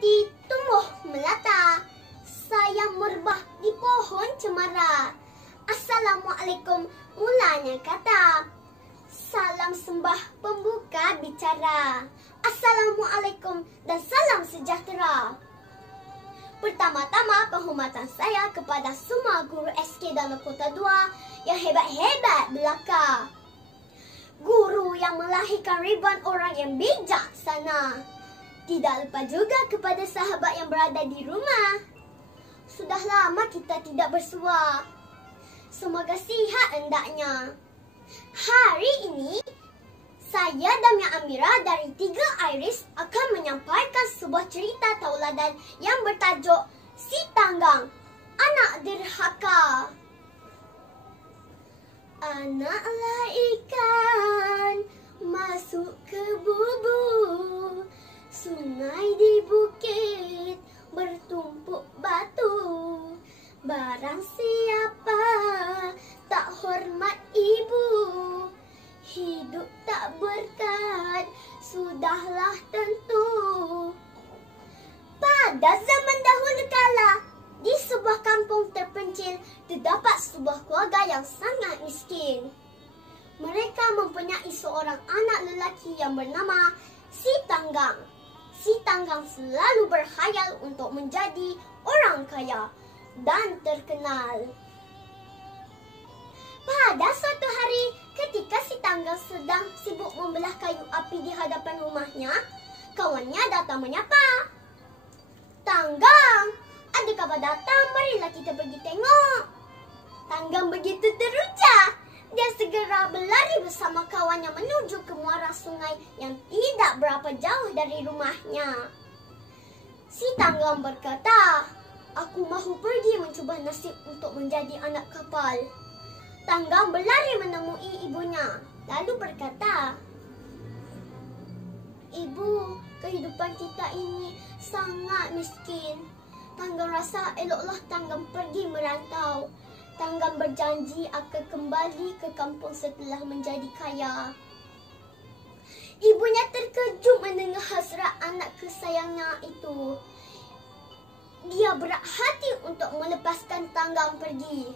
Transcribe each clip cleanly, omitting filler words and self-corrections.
hati tumbuh melata, sayang merebah di pohon cemara. Assalamualaikum mulanya kata, salam sembah pembuka bicara. Assalamualaikum dan salam sejahtera. Pertama-tama penghormatan saya kepada semua guru SK Dana Kota 2 yang hebat-hebat belaka. Guru yang melahirkan ribuan orang yang bijaksana. Tidak lupa juga kepada sahabat yang berada di rumah. Sudah lama kita tidak bersua. Semoga sihat hendaknya. Hari ini, saya Damia Amira dari 3 Iris akan menyampaikan sebuah cerita tauladan yang bertajuk Si Tanggang, Anak Derhaka. Anaklah ikan masuk ke bubur, sungai di bukit bertumpuk batu. Barang siapa tak hormat ibu, hidup tak berkat, sudahlah tentu. Pada zaman dahulu kala, di sebuah kampung terpencil, terdapat sebuah keluarga yang sangat miskin. Mereka mempunyai seorang anak lelaki yang bernama Si Tanggang. Si Tanggang selalu berkhayal untuk menjadi orang kaya dan terkenal. Pada suatu hari, ketika Si Tanggang sedang sibuk membelah kayu api di hadapan rumahnya, kawannya datang menyapa. "Tanggang, ada kabar datang, marilah kita pergi tengok." Tanggang begitu teruja. Dia segera berlari bersama kawannya menuju ke muara sungai yang tidak berapa jauh dari rumahnya. Si Tanggang berkata, "Aku mahu pergi mencuba nasib untuk menjadi anak kapal." Tanggang berlari menemui ibunya, lalu berkata, "Ibu, kehidupan kita ini sangat miskin. Tanggang rasa eloklah Tanggang pergi merantau. Tanggang berjanji akan kembali ke kampung setelah menjadi kaya." Ibunya terkejut mendengar hasrat anak kesayangnya itu. Dia berat hati untuk melepaskan Tanggang pergi.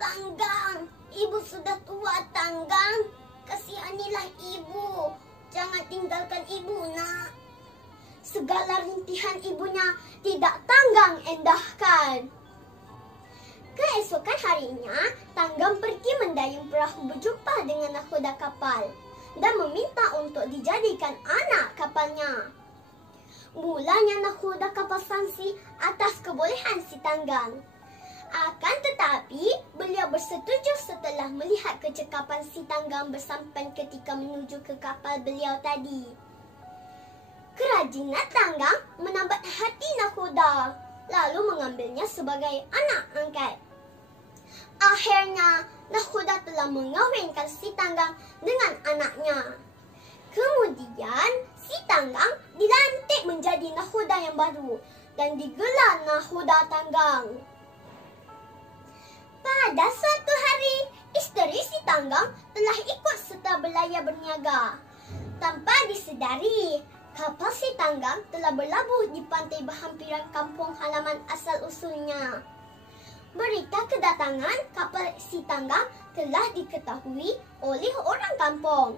"Tanggang, ibu sudah tua, Tanggang. Kasihanilah ibu. Jangan tinggalkan ibu, nak." Segala rintihan ibunya tidak Tanggang endahkan. Keesokan harinya, Tanggang pergi mendayung perahu berjumpa dengan nahkoda kapal dan meminta untuk dijadikan anak kapalnya. Mulanya nahkoda kapal sangsi atas kebolehan Si Tanggang. Akan tetapi, beliau bersetuju setelah melihat kecekapan Si Tanggang bersampan ketika menuju ke kapal beliau tadi. Kerajinan Tanggang menambat hati nahkoda, lalu mengambilnya sebagai anak angkat. Akhirnya, nahkoda telah mengawinkan Si Tanggang dengan anaknya. Kemudian, Si Tanggang dilantik menjadi nahkoda yang baru dan digelar Nahkoda Tanggang. Pada suatu hari, isteri Si Tanggang telah ikut serta berlayar berniaga. Tanpa disedari, kapal Si Tanggang telah berlabuh di pantai berhampiran kampung halaman asal-usulnya. Berita kedatangan kapal Si Tanggang telah diketahui oleh orang kampung.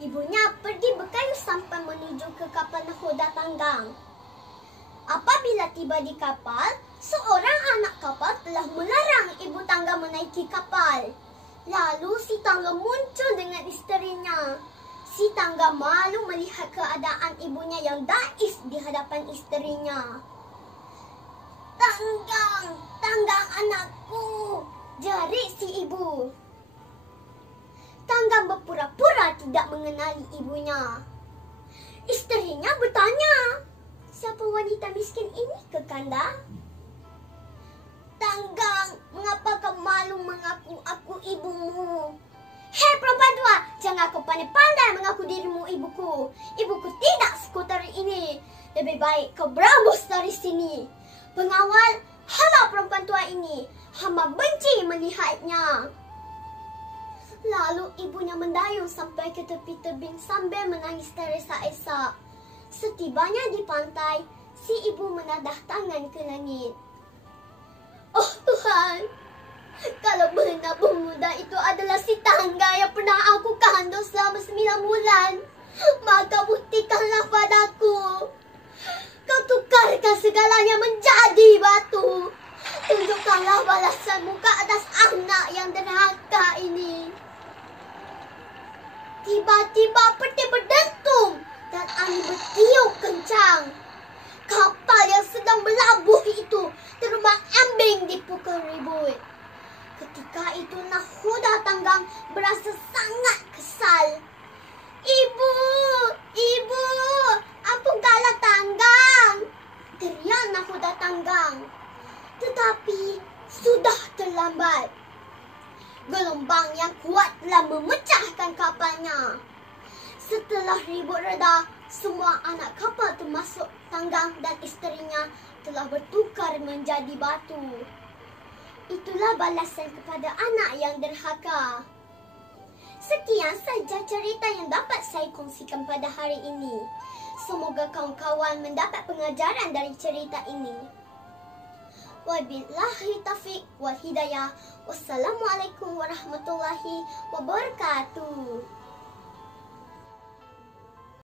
Ibunya pergi berkayu sampan menuju ke kapal nahkoda Tanggang. Apabila tiba di kapal, seorang anak kapal telah melarang ibu Tanggang menaiki kapal. Lalu Si Tanggang muncul dengan isterinya. Si Tanggang malu melihat keadaan ibunya yang daif di hadapan isterinya. "Tanggang, Tanggang anakku," jerit si ibu. Tanggang berpura-pura tidak mengenali ibunya. Isterinya bertanya, "Siapa wanita miskin ini, Kekanda?" "Tanggang, mengapa kau malu mengaku aku ibumu?" "Hei perempuan tua, jangan kau pandai-pandai mengaku dirimu ibuku. Ibuku tidak sekotor ini. Lebih baik kau berambus dari sini. Pengawal, halau perempuan tua ini. Hamba benci melihatnya." Lalu ibunya mendayung sampai ke tepi tebing sambil menangis teresa-esa. Setibanya di pantai, si ibu menadah tangan ke langit. Oh Tuhan, kalau benar pemuda itu adalah si tangga yang pernah aku kandung selama 9 bulan, maka buktikanlah padaku. Kau tukarkan segalanya menjadi batu. Tunjukkanlah balasanmu ke atas anak yang derhaka ini. Tiba-tiba peti berdentum dan angin bertiup kencang. Kapal yang sedang berlabuh itu terombang-ambing di pukul ribut. Ketika itu nahoda tanggang berasa sangat kesal. Ibu, ibu, ampunkanlah tanggang, teriak nahoda tanggang. Tetapi sudah terlambat. Gelombang yang kuat telah memecahkan kapalnya. Setelah ribut reda, semua anak kapal termasuk tanggang dan isterinya telah bertukar menjadi batu. Itulah balasan kepada anak yang derhaka. Sekian saja cerita yang dapat saya kongsikan pada hari ini. Semoga kawan-kawan mendapat pengajaran dari cerita ini. Wabillahi taufiq wal hidayah. Wassalamualaikum warahmatullahi wabarakatuh.